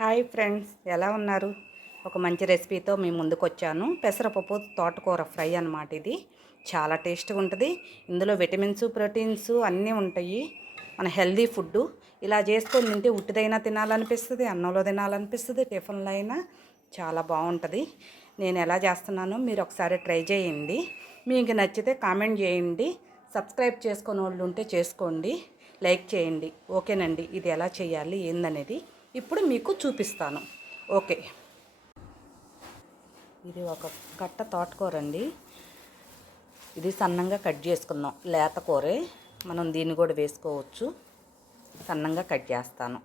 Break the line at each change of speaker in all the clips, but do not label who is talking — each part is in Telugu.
హాయ్ ఫ్రెండ్స్ ఎలా ఉన్నారు? ఒక మంచి రెసిపీతో మీ ముందుకు వచ్చాను పెసరపప్పు తోటకూర ఫ్రై అన్నమాట ఇది. చాలా టేస్ట్గా ఉంటుంది. ఇందులో విటమిన్స్ ప్రోటీన్స్ అన్నీ ఉంటాయి. మన హెల్దీ ఫుడ్ ఇలా చేసుకొని తింటే ఉట్టిదైనా తినాలనిపిస్తుంది అన్నంలో తినాలనిపిస్తుంది టిఫిన్లో అయినా చాలా బాగుంటుంది. నేను ఎలా చేస్తున్నానో మీరు ఒకసారి ట్రై చేయండి. మీకు నచ్చితే కామెంట్ చేయండి. సబ్స్క్రైబ్ చేసుకునే వాళ్ళు ఉంటే చేసుకోండి. లైక్ చేయండి. ఓకేనండి. ఇది ఎలా చేయాలి? ఏందనేది ఇప్పుడు మీకు చూపిస్తాను. ఓకే. ఇది ఒక కట్ట తోటకూర అండి ఇది సన్నంగా కట్ చేసుకుందాం. లేత కూరే. మనం దీన్ని కూడా వేసుకోవచ్చు. సన్నంగా కట్ చేస్తాను.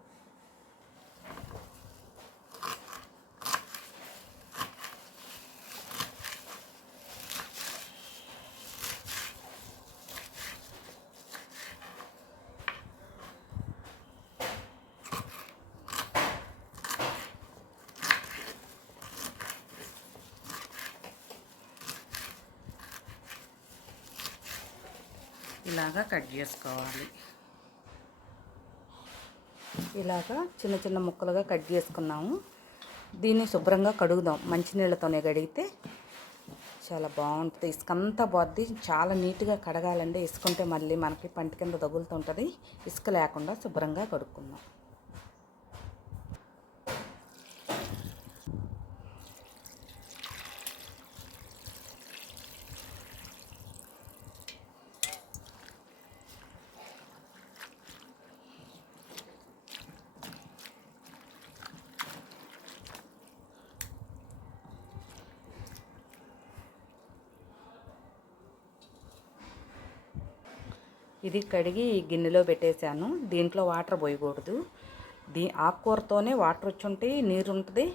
ఇలాగా కట్ చేసుకోవాలి. ఇలాగా చిన్న చిన్న ముక్కలుగా కట్ చేసుకున్నాము. దీన్ని శుభ్రంగా కడుగుదాం. మంచినీళ్ళతోనే కడిగితే చాలా బాగుంటుంది. ఇసుక అంతా పోద్ది చాలా నీట్గా కడగాలండి. ఇసుకుంటే మళ్ళీ మనకి పంట కింద తగులుతుంటుంది. ఇసుక లేకుండా శుభ్రంగా కడుక్కుందాం. ఇది కడిగి ఈ గిన్నెలో పెట్టేశాను. దీంట్లో వాటర్ పోయకూడదు. దీ ఆకుకూరతోనే వాటర్ వచ్చి నీరు ఉంటుంది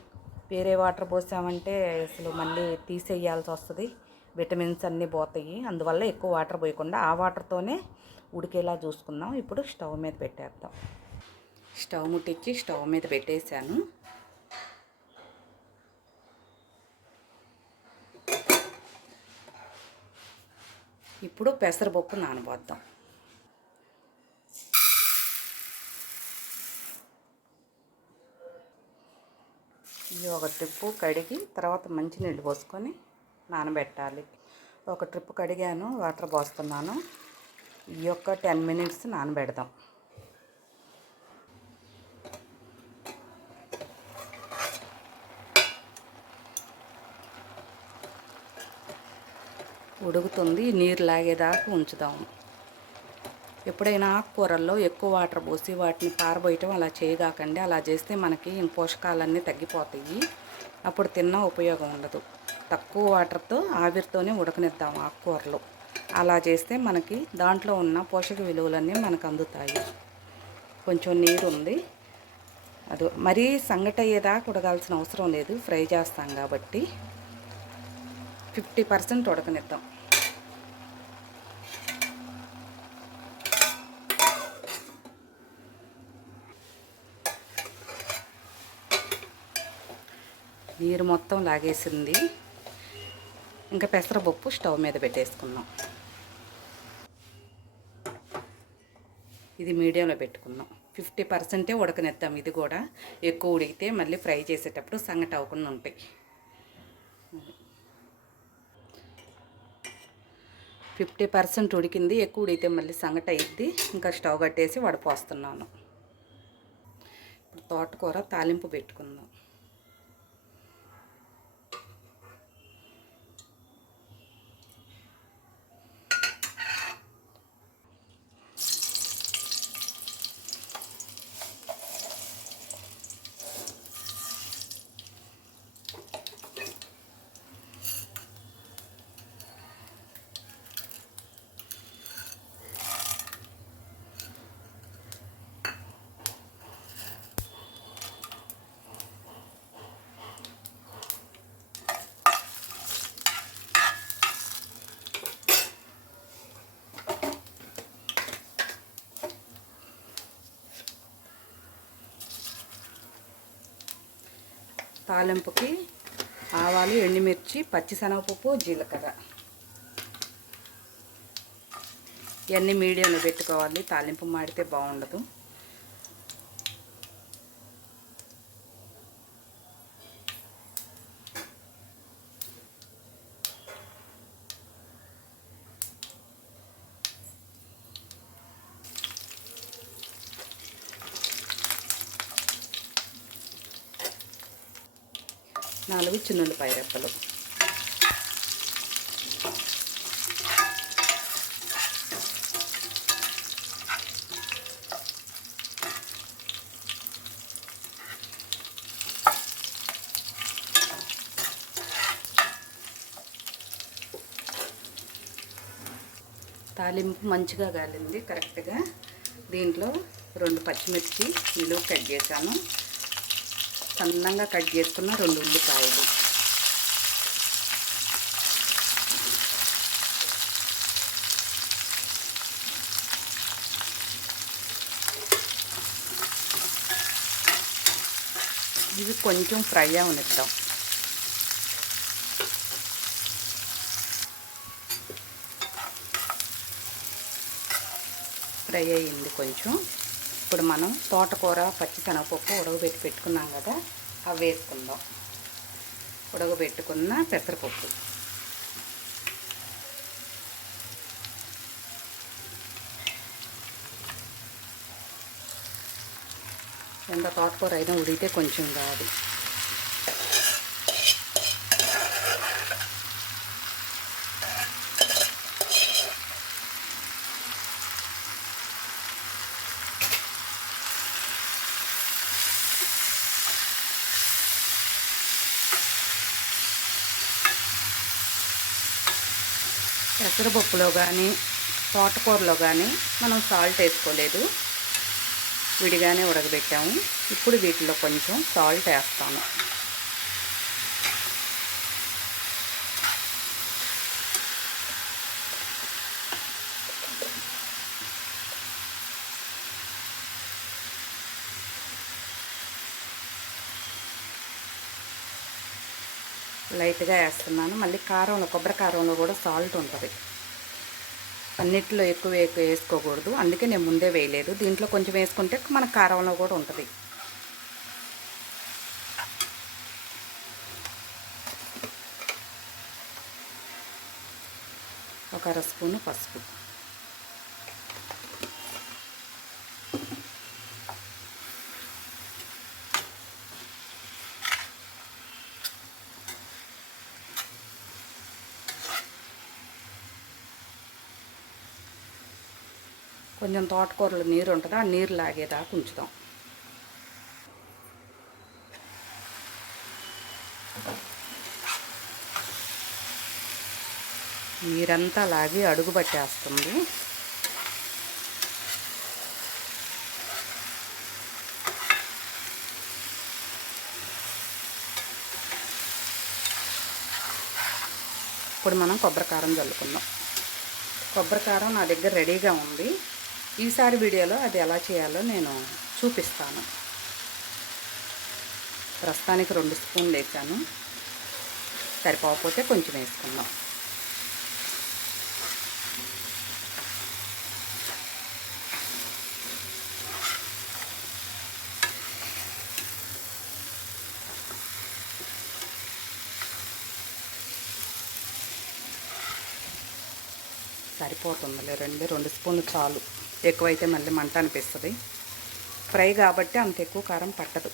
వేరే వాటర్ పోసామంటే అసలు మళ్ళీ తీసేయాల్సి వస్తుంది. విటమిన్స్ అన్నీ పోతాయి. అందువల్ల ఎక్కువ వాటర్ పోయకుండా ఆ వాటర్తోనే ఉడికేలా చూసుకుందాం. ఇప్పుడు స్టవ్ మీద పెట్టేద్దాం. స్టవ్ ముట్టించి స్టవ్ మీద పెట్టేశాను. ఇప్పుడు పెసరపప్పు నానబోద్దాం. ఇది ఒక ట్రిప్పు కడిగి తర్వాత మంచి నీళ్ళు పోసుకొని నానబెట్టాలి. ఒక ట్రిప్ కడిగాను వాటర్ పోస్తున్నాను. ఈ యొక్క టెన్ మినిట్స్ నానబెడదాం. ఉడుకుతుంది నీరు లాగేదాకా ఉంచుదాము. ఎప్పుడైనా ఆకుకూరల్లో ఎక్కువ వాటర్ పోసి వాటిని పారబోయటం అలా చేయగాకండి. అలా చేస్తే మనకి పోషకాలన్నీ తగ్గిపోతాయి. అప్పుడు తిన్న ఉపయోగం ఉండదు. తక్కువ వాటర్తో ఆవిరితోనే ఉడకనిద్దాం ఆకుకూరలు. అలా చేస్తే మనకి దాంట్లో ఉన్న పోషక విలువలన్నీ మనకు అందుతాయి. కొంచెం నీరు ఉంది అది మరీ సంగటి అయ్యేదాకా ఉడగాల్సిన అవసరం లేదు. ఫ్రై చేస్తాం కాబట్టి ఫిఫ్టీ పర్సెంట్ ఉడకనిద్దాం. నీరు మొత్తం లాగేసింది. ఇంకా పెసరపప్పు స్టవ్ మీద పెట్టేసుకుందాం. ఇది మీడియంలో పెట్టుకుందాం. ఫిఫ్టీ పర్సెంటే ఉడకనిద్దాం. ఇది కూడా ఎక్కువ ఉడికితే మళ్ళీ ఫ్రై చేసేటప్పుడు సంగటి అవ్వకుండా ఉంటాయి. ఫిఫ్టీ పర్సెంట్ ఉడికింది. ఎక్కువ ఉడికితే మళ్ళీ సంగటి అయ్యిద్ది ఇంకా స్టవ్ కట్టేసి వడపోస్తున్నాను. ఇప్పుడు తోటకూర తాలింపు పెట్టుకుందాం. తాలింపుకి ఆవాలు ఎండుమిర్చి పచ్చిశనగపప్పు జీలకర్ర. ఇవన్నీ మీడియంలో పెట్టుకోవాలి. తాలింపు మాడితే బాగుండదు. నాలుగు చిన్నులపాయ రెప్పలు. తాలింపు మంచిగా గాలింది కరెక్ట్గా. దీంట్లో రెండు పచ్చిమిర్చి నిలువ కట్ చేశాను. సన్నంగా కట్ చేసుకున్న రెండు ఉల్లిపాయలు. ఇవి కొంచెం ఫ్రై అవనిద్దాం. ఫ్రై అయ్యింది కొంచెం. ఇప్పుడు మనం తోటకూర పచ్చి శనగపప్పు ఉడకబెట్టి పెట్టుకున్నాం కదా అవి వేసుకుందాం. ఉడకబెట్టుకున్న పెసరపప్పు. ఎంత తోటకూర అయినా ఉడికితే కొంచెం కాదు పెసరపప్పులో కానీ తోటకూరలో కానీ మనం సాల్ట్ వేసుకోలేదు. విడిగానే ఉడకబెట్టాము. ఇప్పుడు వీటిలో కొంచెం సాల్ట్ వేస్తాను. లైట్గా వేస్తున్నాను. మళ్ళీ కారంలో కొబ్బరి కారంలో కూడా సాల్ట్ ఉంటుంది. అన్నిట్లో ఎక్కువ ఎక్కువ వేసుకోకూడదు. అందుకే నేను ముందే వేయలేదు. దీంట్లో కొంచెం వేసుకుంటే మన కారంలో కూడా ఉంటుంది. ఒక అర స్పూను పసుపు. కొంచెం తోటకూరలో నీరు ఉంటుంది ఆ నీరు లాగేదాకా ఉంచుదాం నీరంతా లాగి అడుగు పట్టేస్తుంది. ఇప్పుడు మనం కొబ్బరి కారం చల్లుకుందాం. కొబ్బరి కారం నా దగ్గర రెడీగా ఉంది. ఈసారి వీడియోలో అది ఎలా చేయాలో నేను చూపిస్తాను. ప్రస్తుతానికి రెండు స్పూన్లు వేసాను. సరిపోకపోతే కొంచెం వేసుకుందాం. సరిపోతుందిలే రెండు రెండు స్పూన్లు చాలు. ఎక్కువైతే మళ్ళీ మంట అనిపిస్తుంది. ఫ్రై కాబట్టి అంత ఎక్కువ కారం పట్టదు.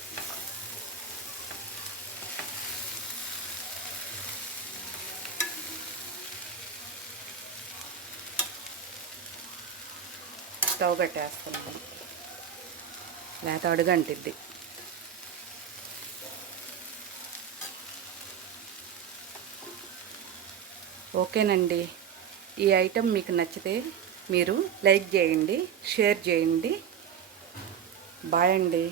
స్టవ్ కట్టేస్తున్నాను లేత అడుగంటిద్ది ఓకేనండి. ఈ ఐటెం మీకు నచ్చితే మీరు లైక్ చేయండి షేర్ చేయండి. బాయ్ అండి.